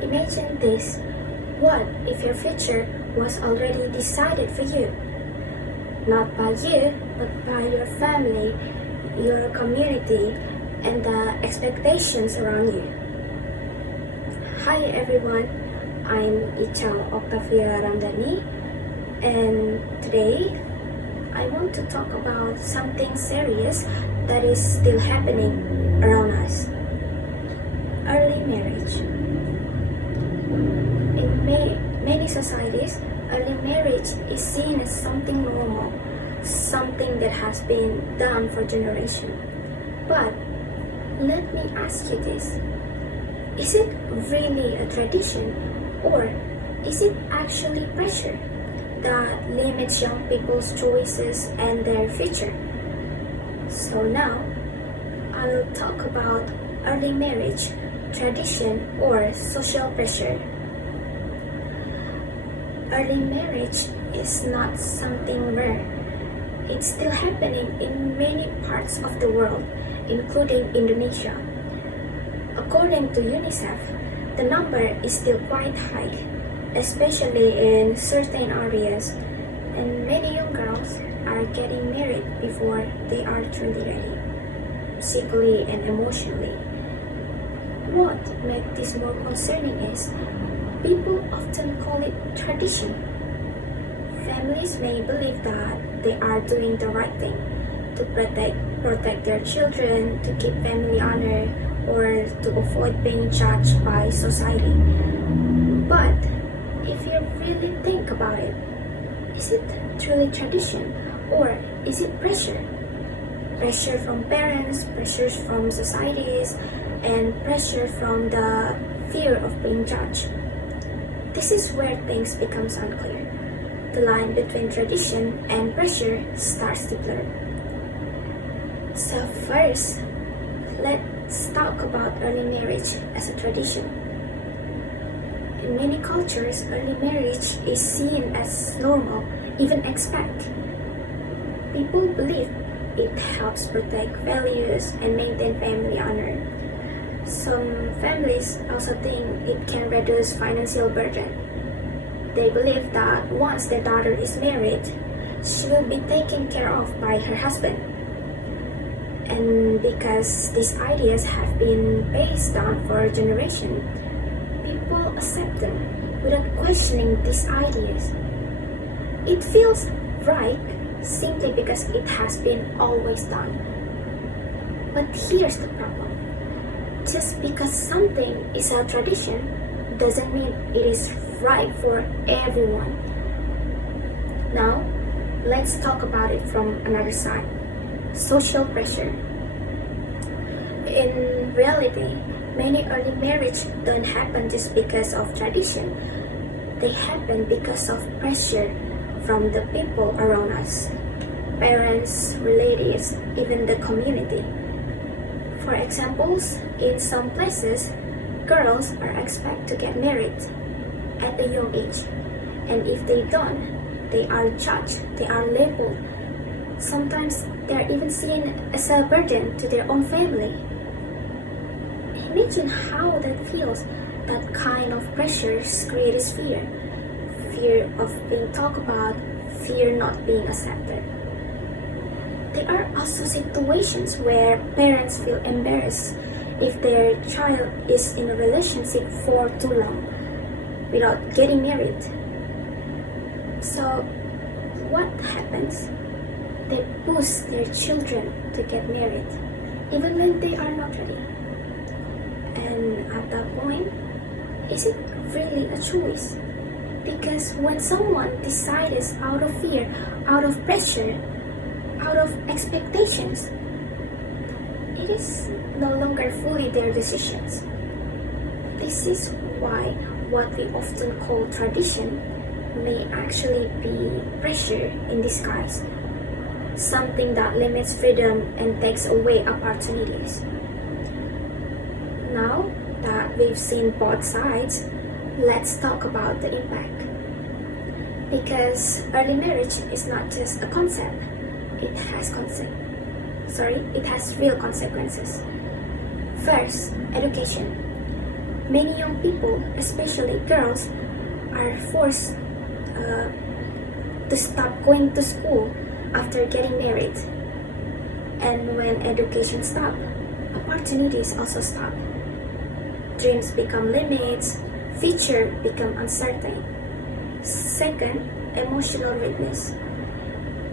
Imagine this. What if your future was already decided for you? Not by you, but by your family, your community, and the expectations around you. Hi everyone, I'm Ichal Octavia Ramdhani, and today I want to talk about something serious that is still happening around us. Early marriage. In many societies, early marriage is seen as something normal, something that has been done for generations. But let me ask you this. Is it really a tradition, or is it actually pressure that limits young people's choices and their future? So now, I will talk about early marriage, tradition, or social pressure. Early marriage is not something rare. It's still happening in many parts of the world, including Indonesia. According to UNICEF, the number is still quite high, especially in certain areas, and many young girls are getting married before they are truly ready, physically and emotionally. What makes this more concerning is people often call it tradition. Families may believe that they are doing the right thing to protect their children, to keep family honor, or to avoid being judged by society. But if you really think about it, is it truly tradition, or is it pressure? Pressure from parents, pressures from societies, and pressure from the fear of being judged. This is where things becomes unclear. The line between tradition and pressure starts to blur. So first, let's talk about early marriage as a tradition. In many cultures, early marriage is seen as normal, even expected. People believe it helps protect values and maintain family honor. Some families also think it can reduce financial burden. They believe that once their daughter is married, she will be taken care of by her husband. And because these ideas have been passed down for generations, people accept them without questioning these ideas. It feels right simply because it has been always done. But here's the problem. Just because something is a tradition doesn't mean it is right for everyone. Now, let's talk about it from another side. Social pressure. In reality, many early marriages don't happen just because of tradition. They happen because of pressure from the people around us. Parents, relatives, even the community. For examples, in some places, girls are expected to get married at a young age. And if they don't, they are judged, they are labeled. Sometimes they are even seen as a burden to their own family. Imagine how that feels. That kind of pressure creates fear. Fear of being talked about, fear not being accepted. There are also situations where parents feel embarrassed if their child is in a relationship for too long without getting married. So, what happens? They push their children to get married, even when they are not ready. And at that point, is it really a choice? Because when someone decides out of fear, out of pressure, out of expectations, it is no longer fully their decisions. This is why what we often call tradition may actually be pressure in disguise, something that limits freedom and takes away opportunities. Now that we've seen both sides, let's talk about the impact. Because early marriage is not just a concept, it has real consequences. First, education. Many young people, especially girls, are forced to stop going to school after getting married. And when education stops, opportunities also stop. Dreams become limits, future become uncertain. Second, emotional weakness.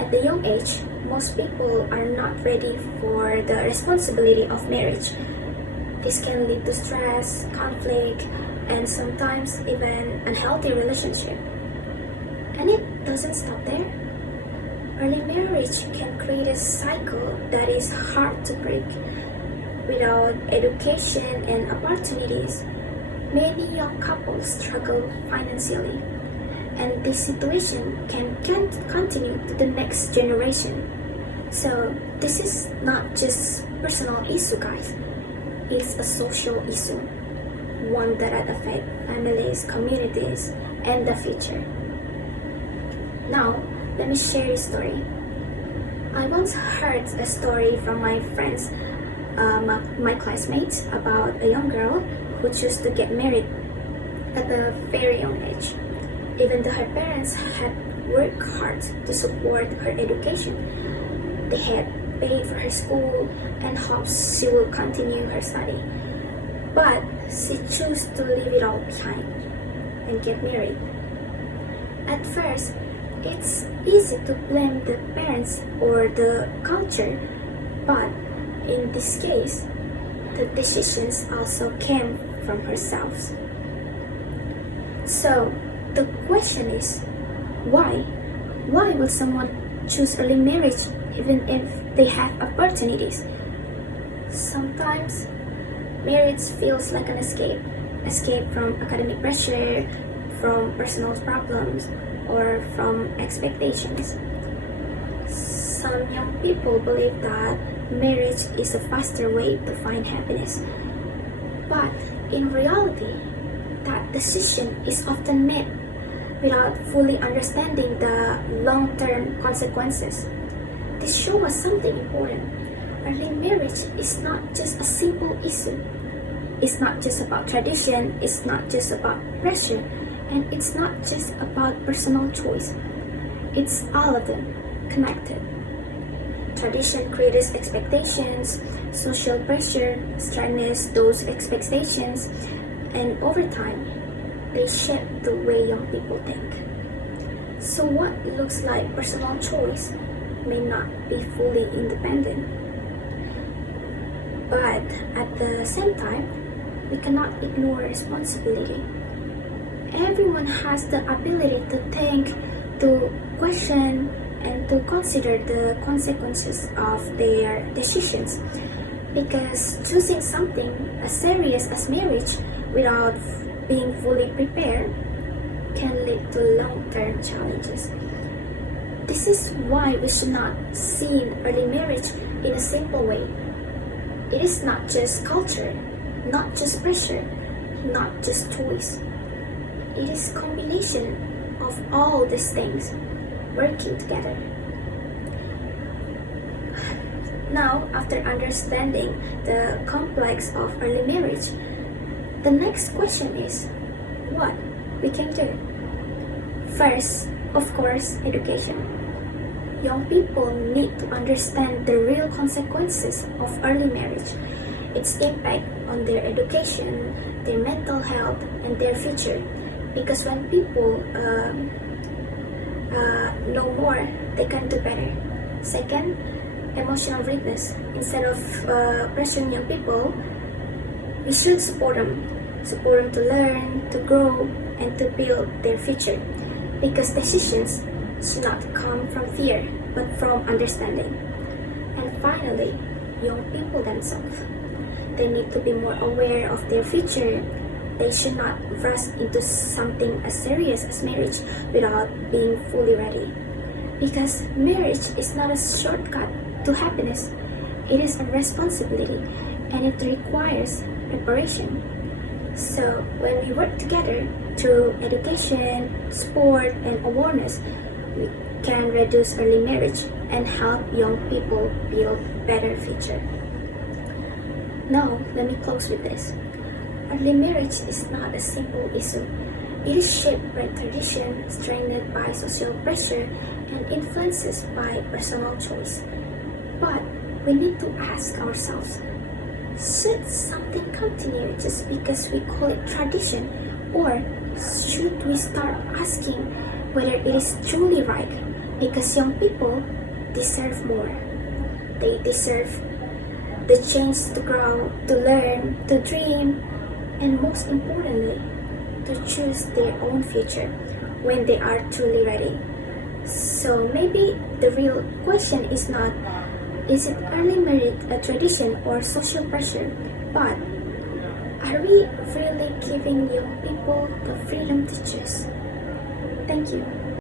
At the young age, most people are not ready for the responsibility of marriage. This can lead to stress, conflict, and sometimes even unhealthy relationship. And it doesn't stop there. Early marriage can create a cycle that is hard to break. Without education and opportunities, many young couples struggle financially, and this situation can continue to the next generation. So this is not just personal issue, guys. It's a social issue, one that affects families, communities, and the future. Now, let me share a story. I once heard a story from my friends, my classmates, about a young girl who chose to get married at a very young age. Even though her parents had worked hard to support her education, they had paid for her school and hoped she will continue her study. But she chose to leave it all behind and get married. At first, it's easy to blame the parents or the culture, but in this case, the decisions also came from herself. So, the question is, why? Why will someone choose early marriage even if they have opportunities? Sometimes, marriage feels like an escape from academic pressure, from personal problems, or from expectations. Some young people believe that marriage is a faster way to find happiness. But in reality, that decision is often made without fully understanding the long-term consequences. This shows us something important. Early marriage is not just a simple issue. It's not just about tradition, it's not just about pressure, and it's not just about personal choice. It's all of them connected. Tradition creates expectations, social pressure strengthens those expectations, and over time, they shape the way young people think. So what looks like personal choice may not be fully independent. But at the same time, we cannot ignore responsibility. Everyone has the ability to think, to question, and to consider the consequences of their decisions. Because choosing something as serious as marriage without being fully prepared can lead to long-term challenges. This is why we should not see early marriage in a simple way. It is not just culture, not just pressure, not just choice. It is a combination of all these things working together. Now, after understanding the complex of early marriage, the next question is, what we can do? First, of course, education. Young people need to understand the real consequences of early marriage, its impact on their education, their mental health, and their future. Because when people know more, they can do better. Second, emotional readiness. Instead of pressuring young people, we should support them to learn, to grow, and to build their future. Because decisions should not come from fear, but from understanding. And finally, young people themselves. They need to be more aware of their future. They should not rush into something as serious as marriage without being fully ready. Because marriage is not a shortcut to happiness. It is a responsibility and it requires preparation. So when we work together through education, sport, and awareness, we can reduce early marriage and help young people build better future. Now, let me close with this. early marriage is not a simple issue. It is shaped by tradition, strengthened by social pressure, and influences by personal choice. But we need to ask ourselves, should something continue just because we call it tradition, or should we start asking whether it is truly right? Because young people deserve more. They deserve the chance to grow, to learn, to dream, and most importantly, to choose their own future when they are truly ready. So maybe the real question is not, is it early marriage a tradition or social pressure, but are we really giving young people the freedom to choose? Thank you.